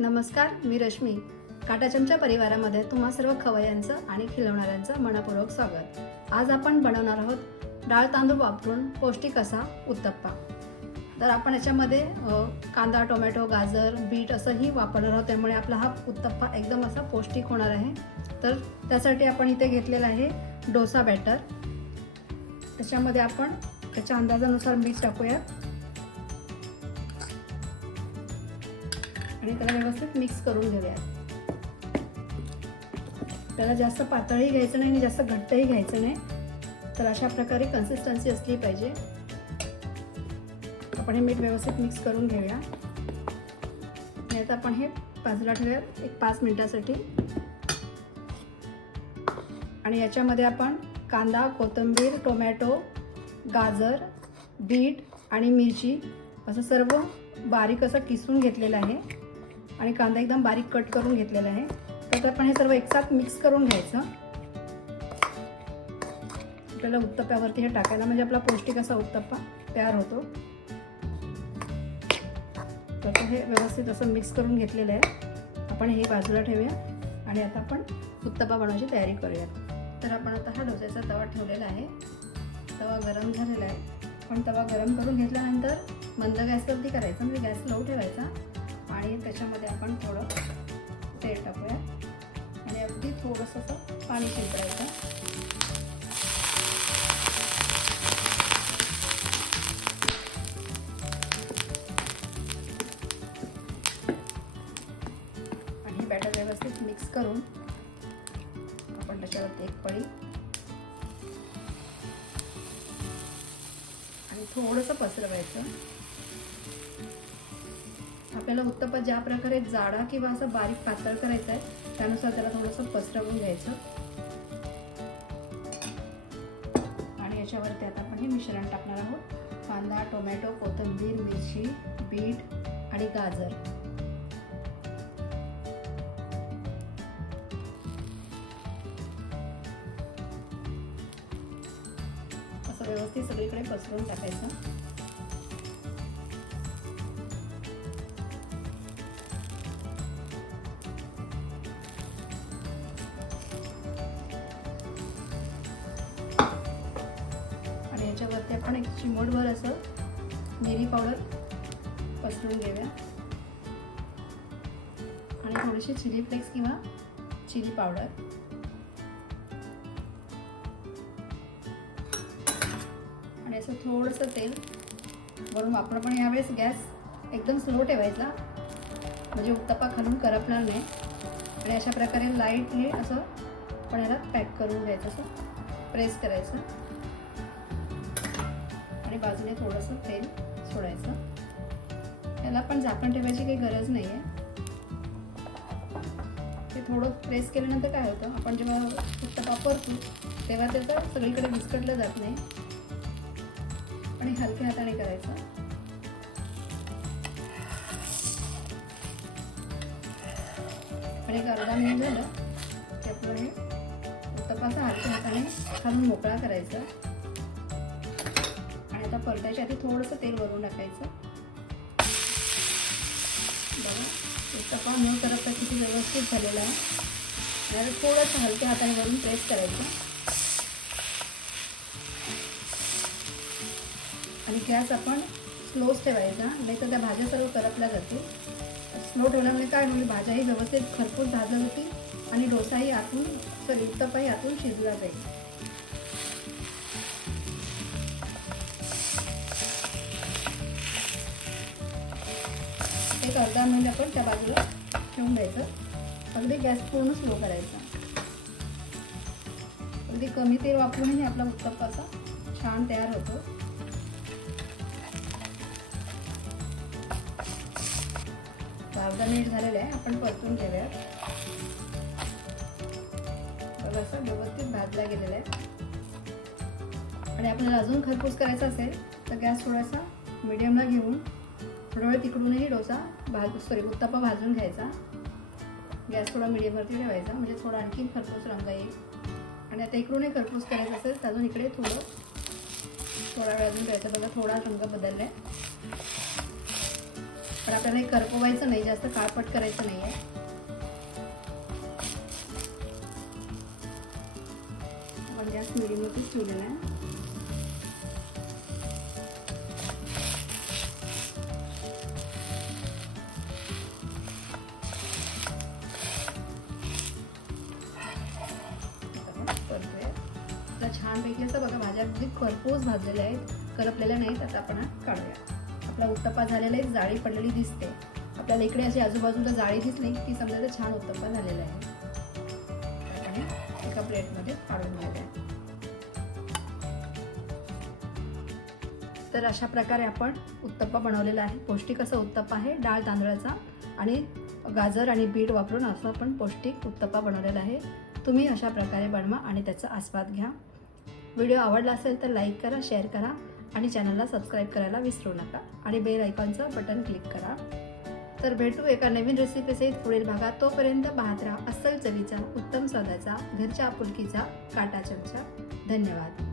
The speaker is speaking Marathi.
नमस्कार, मी रश्मी. काटा चमचा परिवारामध्ये तुम्हा सर्व खवय्यांचं आणि खिलवणाऱ्यांचं मनपूर्वक स्वागत. आज आपण बनवणार आहोत डाळ तांदूळ वापरून पौष्टिक असा उत्तप्पा. तर आपण याच्यामध्ये कांदा, टोमॅटो, गाजर, बीट असंही वापरणार आहोत, त्यामुळे आपला हा उत्तप्पा एकदम असा पौष्टिक होणार आहे. तर त्यासाठी आपण इथे घेतलेला आहे डोसा बॅटर. त्याच्यामध्ये आपण त्याच्या अंदाजानुसार मीठ टाकूयात आणि त्याला व्यवस्थित मिक्स करून घेऊयात. त्याला जास्त पातळही घ्यायचं नाही आणि जास्त घट्टही घ्यायचं नाही. तर अशा प्रकारे कन्सिस्टन्सी असली पाहिजे. आपण हे मीठ व्यवस्थित मिक्स करून घेऊया आणि आता आपण हे बाजूला ठेवूया एक 5 मिनिटासाठी. आणि याच्यामध्ये आपण कांदा, कोथिंबीर, टोमॅटो, गाजर, बीट आणि मिरची असं सर्व बारीक असं किसून घेतलेलं आहे आणि कांदा एकदम बारीक कट करून घेतलेला आहे. तर आपण हे सर्व एकसाथ मिक्स करून घ्यायचं. आपल्याला उत्तप्प्यावरती हे टाकायला म्हणजे आपला पौष्टिक असा उत्तप्पा तयार होतो. तर हे व्यवस्थित असं मिक्स करून घेतलेलं आहे. आपण हे बाजूला ठेवूया आणि आता आपण उत्तप्पा बनवायची तयारी करूया. तर आपण आता हा डोस्याचा तवा ठेवलेला आहे. तवा गरम झालेला आहे. पण तवा गरम करून घेतल्यानंतर मंद गॅसवरती करायचा, म्हणजे गॅस लो ठेवायचा आणि त्याच्यामध्ये आपण थोडं तेल टाकूया आणि अगदी थोडंसं असं पाणी शिंपडायचं. आणि बॅटर व्यवस्थित मिक्स करून आपण त्याच्यावरती एक पळी आणि थोडंसं पसरवायचं. आपल्याला उत्तप्पा ज्या प्रकारे जाडा किंवा असं बारीक पातळ करायचं आहे त्यानुसार त्याला थोडंसं पसरवून घ्यायचं. आणि याच्यावरती आता आपण हे मिश्रण टाकणार आहोत. कांदा, टोमॅटो, कोथिंबीर, मिरची, बीट आणि गाजर. असं व्यवस्थित सगळीकडे पसरवून टाकायचं. याच्यावरती आपण एक चिमूटभर असं मिरी पावडर पसरवून घेऊया आणि थोडीशी चिली फ्लेक्स किंवा चिली पावडर. आणि असं थोडंसं तेल वरून वापरून. पण यावेळेस गॅस एकदम स्लो ठेवायचा म्हणजे उत्तप्पा खालून करपणार नाही. आणि अशा प्रकारे लाईटली असं पण याला पॅक करून घ्यायचं, असं प्रेस करायचं आणि बाजूने थोडंसं तेल सोडायचं. त्याला पण झाकण ठेवायची काही गरज नाही आहे. ते थोडं प्रेस केल्यानंतर काय होतं, आपण जेव्हा उत्तप्पा वापरतो तेव्हा त्याचं सगळीकडे विस्कटलं जात नाही. आणि हलक्या हाताने करायचं. आणि एक अर्धा मिनिट झालं की आपलं हे उत्तप्पाचा हलक्या हाताने खालून मोकळा करायचा. आता परतायच्या आधी थोडंसं तेल वरून टाकायचं. बघा उत्तप्पा न करता किती व्यवस्थित झालेला आहे. आणि थोडंसं हलक्या हाताने वरून प्रेस करायचं. आणि गॅस आपण स्लोच ठेवायचा, नाही तर त्या भाज्या सर्व करपल्या जातील. स्लो ठेवल्यामुळे काय होईल, भाज्याही व्यवस्थित खरपूस भाजल्या जातील आणि डोसाही आतून उत्तप्पाही आतून शिजला जाईल. एक अर्धा मिनिट आपण त्या बाजूला ठेवून द्यायचं. अगदी गॅस पूर्ण स्लो करायचा. अगदी कमी तेल वापरूनही आपला उत्तप्पा असा छान तयार होतो. अर्धा मिनिट झालेलं आहे. आपण परतून घेऊया. बघा असं व्यवस्थित भाजला गेलेला आहे. आणि आपल्याला अजून खरपूस करायचा असेल तर गॅस थोडासा मीडियमला घेऊन थोडा वेळ तिकडूनही उत्तप्पा भाजून घ्यायचा. गॅस थोडा मीडियमवरती ठेवायचा म्हणजे थोडा आणखी खरपूस रंग येईल. आणि आता इकडूनही खरपूस करायचं असेल तर अजून इकडे थोडा वेळ अजून ठेवायचा. बघा थोडा रंग बदलला आहे. पण आपल्याला हे करपवायचं नाही, जास्त काळपट करायचं नाही आहे. आपण गॅस मिडियमवरतीच ठेवलेला आहे. छानपैकी असं बघा, भाज्या अगदी खरपूस भाजलेल्या आहेत, करपलेल्या नाहीत. आता आपण काढूया. आपला उत्तप्पा झालेला आहे, जाळी पडलेली दिसते आपल्याला. इकडे अशी आजूबाजूला जाळी दिसली की समजायचं छान उत्तप्पा झालेला आहे. आपण एका प्लेटमध्ये काढून घ्यायला. तर अशा प्रकारे आपण उत्तप्पा बनवलेला आहे. पौष्टिक असा उत्तप्पा आहे, डाळ तांदळाचा आणि गाजर आणि बीट वापरून असं आपण पौष्टिक उत्तप्पा बनवलेला आहे. तुम्ही अशा प्रकारे बनवा आणि त्याचा आस्वाद घ्या. व्हिडिओ आवडला असेल तर लाईक करा, शेअर करा आणि चॅनलला सबस्क्राईब करायला विसरू नका आणि बेल आयकॉनचं बटन क्लिक करा. तर भेटू एका नवीन रेसिपीसहित पुढील भागात. तोपर्यंत पाहत राहा अस्सल चवीचा, उत्तम स्वादाचा, घरच्या आपुलकीचा काटा चमचा. धन्यवाद.